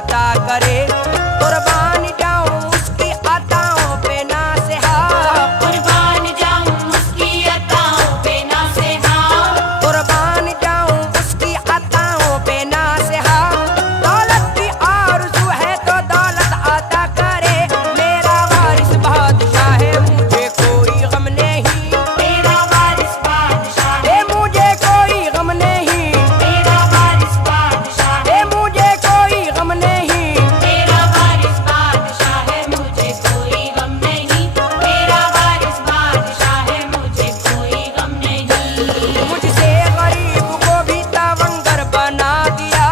अता करे। कुर्बान जाऊं उसकी अताओं पे नासिहा, कुर्बान जाऊं उसकी अताओं पे नासिहा, कुर्बान जाऊं उसकी अताओं पे नासिहा। दौलत की आरज़ू है तो दौलत अता करे। मेरा वारिस बादशाह है मुझे कोई गम नहीं, मेरा वारिस बादशाह है, ए मुझे कोई गम नहीं, मेरा वारिस बादशाह है, ए मुझे कोई गम नहीं। मेरा वारिस बादशाह है, मुझे कोई गम नहीं, मेरा वारिस बादशाह है, मुझे कोई गम नहीं। मुझसे गरीब को भी तवंगर बना दिया,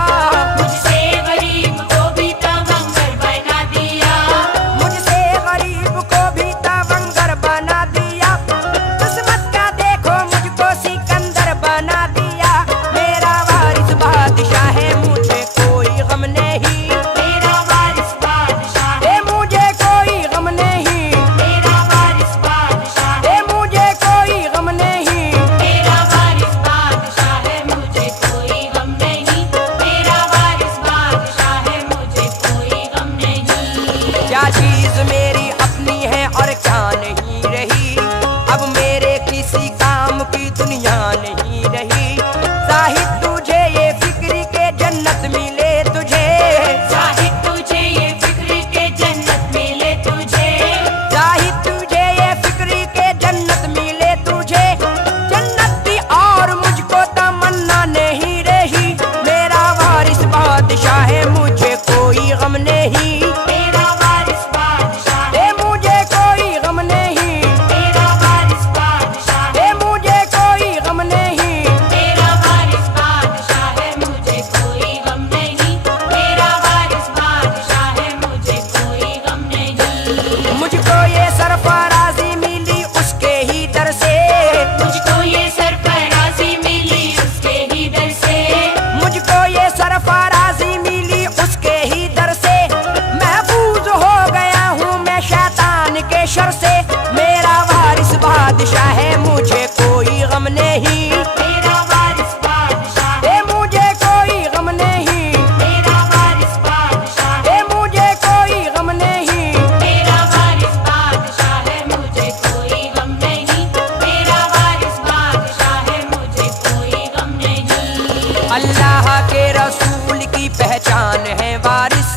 मुझसे गरीब को भी तवंगर बना दिया, मुझसे गरीब को भी तवंगर बना दिया। किस्मत का देखो मुझको सिकंदर बना दिया। मेरा वारिस बादशाह है मुझे कोई गम नहीं, मेरा वारिस बादशाह है, ए मुझे कोई गम नहीं, मेरा वारिस बादशाह है, ए मुझे कोई गम नहीं। मेरा वारिस बादशाह है, मुझे कोई गम नहीं, मेरा वारिस बादशाह है, मुझे कोई गम नहीं। क्या चीज मेरी अपनी है और क्या नहीं रही, अब मेरे किसी काम की दुनिया नहीं रही। जाहिद तुझे ये फिक्र के जन्नत मिले तुझे, जाहिद तुझे ये फिक्र के जन्नत मिले तुझे, जाहिद तुझे ये फिक्र के जन्नत मिले तुझे। जन्नत की और मुझको तमन्ना नहीं रही। मेरा वारिस बादशाह है मुझे कोई गम नहीं, मेरा वारिस बादशाह है, ए मुझे कोई गम नहीं, मेरा वारिस बादशाह है, ए मुझे कोई गम नहीं। मेरा वारिस बादशाह है, मुझे कोई गम नहीं, मेरा वारिस बादशाह है, मुझे कोई गम नहीं। मुझको ये सरफराजी मिली उसके ही दर से, मुझको ये सरफराजी मिली उसके ही दर से, मुझको ये सरफराजी मिली उसके ही दर से। महफूज हो गया हूँ मैं शैतान के शर से। मेरा वारिस बादशाह है मुझे कोई गम नहीं, मेरा वारिस बादशाह है, ए मुझे कोई गम नहीं, मेरा वारिस बादशाह है, ए मुझे कोई गम नहीं। मेरा वारिस बादशाह है, मुझे कोई गम नहीं, मेरा वारिस बादशाह है, मुझे कोई गम नहीं। अल्लाह के रसूल की पहचान है वारिस,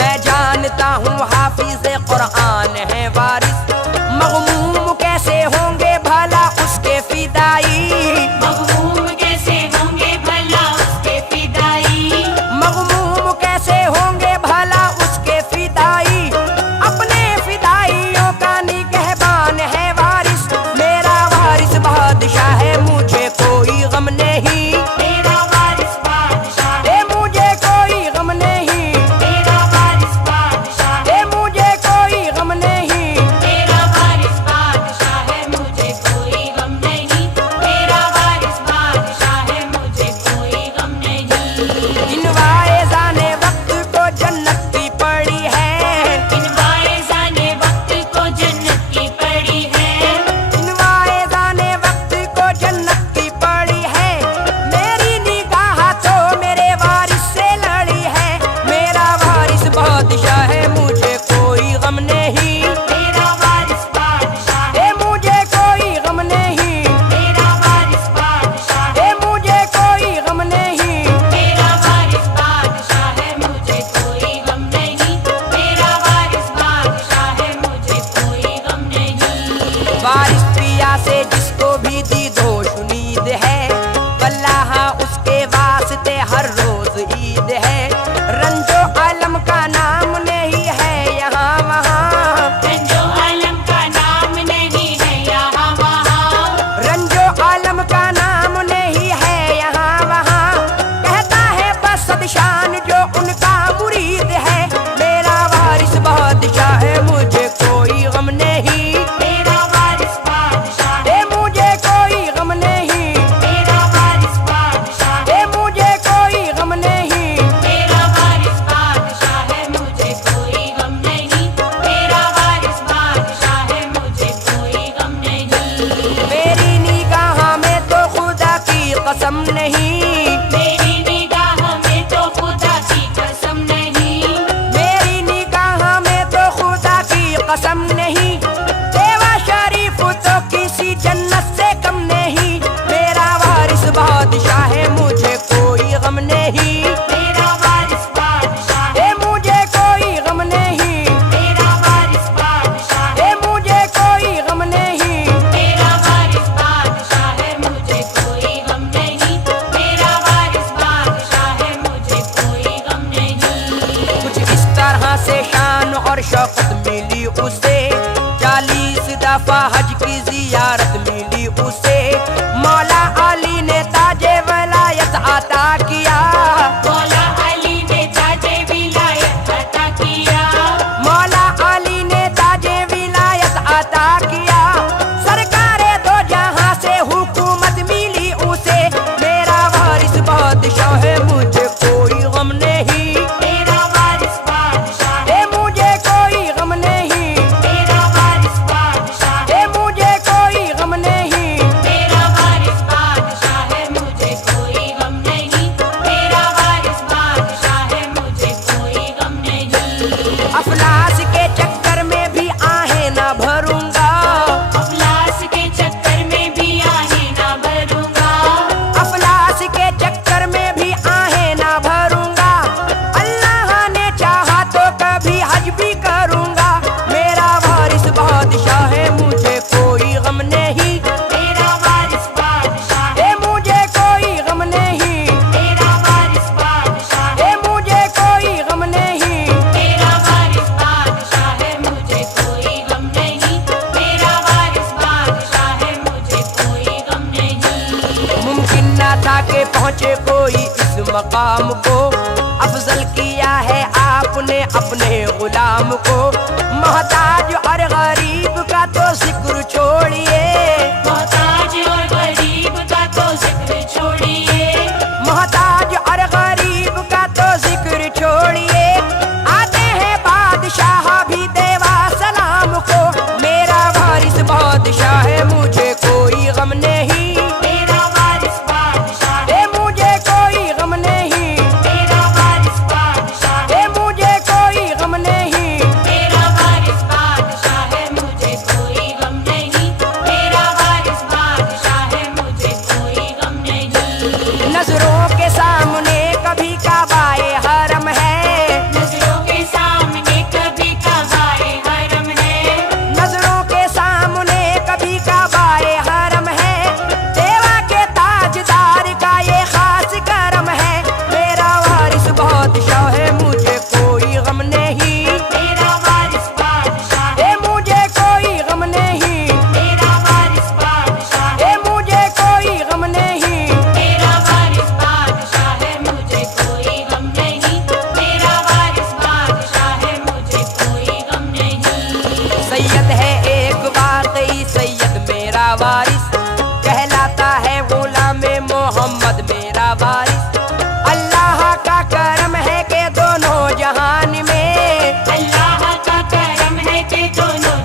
मैं जानता हूँ हाफिज कुरान है वारिस। मगमूम कैसे होंगे भला उसके फिदाई, मगमूम कैसे होंगे भला उसके फिदाई, मगमूम कैसे होंगे भला उसके फिदाई। अपने फिदाइयों का निगहबान है वारिस। मेरा वारिस बादशाह है मुझे कोई गम नहीं, मेरा वारिस बादशाह है, ए मुझे कोई गम नहीं, मेरा वारिस बादशाह है, ए मुझे कोई गम नहीं। मेरा वारिस बादशाह है, मुझे कोई गम नहीं, मेरा वारिस बादशाह है, मुझे कोई गम नहीं। इन वाइज़ाने वक्त को जन्नत की पड़ी है, इन वाइज़ाने वक्त को जन्नत की पड़ी है, इन वाइज़ाने वक्त को जन्नत की पड़ी है। मेरी निगाह तो मेरे वारिस से लड़ी है। मेरा वारिस बादशाह है मुझे कोई गम नहीं, मेरा वारिस बादशाह है, ए मुझे कोई गम नहीं, मेरा वारिस बादशाह है, ए मुझे कोई गम नहीं। मेरा वारिस बादशाह है, मुझे कोई गम नहीं, मेरा वारिस बादशाह है, मुझे कोई गम नहीं। वारिस प्रिया से जिसको भी दी दोष उम्मीद है, वल्लाह उसके वास्ते हर रोज ईद है। रंजो आलम का नाम नहीं है यहाँ वहाँ, रंजो आलम का नाम नहीं है यहाँ वहाँ, रंजो आलम का नाम नहीं है यहाँ वहाँ। कहता है बस सदशान जो उनका मुरीद है। मेरा वारिस बादशाह है मुझे कोई गम नहीं, मेरा वारिस बादशाह है, ए मुझे कोई गम नहीं, मेरा वारिस बादशाह है, ए मुझे कोई गम नहीं। मेरा वारिस बादशाह है, मुझे कोई गम नहीं, मेरा वारिस बादशाह है, मुझे कोई गम नहीं। मेरी निगाह में तो खुदा की कसम नहीं, मेरी निगाह में तो खुदा की कसम नहीं, उसे, 40 दफा हज की जियारत मिली उसे। मौला अली ने ताजे वलायत अता किया, मौला अली ने ताजे विलायत अता किया, मौला अली ने ताजे विलायत अता किया। सरकारे दो जहां से हुकूमत मिली उसे, मेरा वारिस बादशाह है मुझे कोई गम नहीं, मेरा वारिस बादशाह ए मुझे कोई गम नहीं, मेरा वारिस बादशाह ए मुझे कोई गम नहीं। मेरा वारिस बादशाह है मुझे कोई गम नहीं, मेरा वारिस बादशाह है मुझे कोई गम नहीं। अफलास के चक्कर में भी आहें ना भरूंगा, अफलास के चक्कर में भी आहे ना भरूंगा, अफलास के चक्कर में भी आहें ना भरूंगा। अल्लाह ने चाहा तो कभी हज भी करूंगा, मेरा वारिस बादशाह है मुझे कोई गम नहीं, मेरा वारिस बादशाह ए मुझे कोई गम नहीं, मेरा वारिस बादशाह ए मुझे कोई गम नहीं। मेरा वारिस बादशाह है मुझे कोई गम नहीं, मेरा वारिस बादशाह है मुझे कोई गम नहीं। मुमकिन ना था कि पहुंचे कोई इस मकाम को, अफजल किया है आपने अपने गुलाम को। मोहताज और गरीब का तो जिक्र छोड़िए, मोहताज और गरीब का तो जिक्र छोड़िए, मोहताज और गरीब का तो जिक्र छोड़िए। आते हैं बादशाह भी देवा सलाम को, मेरा वारिस बादशाह है मुझे कोई गम नहीं, मेरा वारिस बादशाह ए मुझे कोई गम नहीं, मेरा वारिस बादशाह ए मुझे कोई गम नहीं। मेरा वारिस बादशाह है मुझे कोई गम नहीं, मेरा वारिस बादशाह है मुझे कोई गम नहीं। नजरों के सामने कभी काबाए हरम है, नजरों के सामने कभी काबाए हरम है, नजरों के सामने कभी काबाए हरम है। देवा के ताजदार का ये खास करम है, मेरा वारिस बादशाह है मुझे कोई गम नहीं, मेरा वारिस बादशाह ए मुझे कोई गम नहीं, मेरा वारिस बादशाह ए मुझे कोई गम नहीं। मेरा वारिस बादशाह है मुझे कोई गम नहीं, मेरा वारिस बादशाह है मुझे कोई गम नहीं। सैयद है एक वाकई सैयद मेरा वारिस, कहलाता है गुलाम मोहम्मद मेरा वारिस। अल्लाह का करम है कि दोनों जहान में, अल्लाह का करम है कि दोनों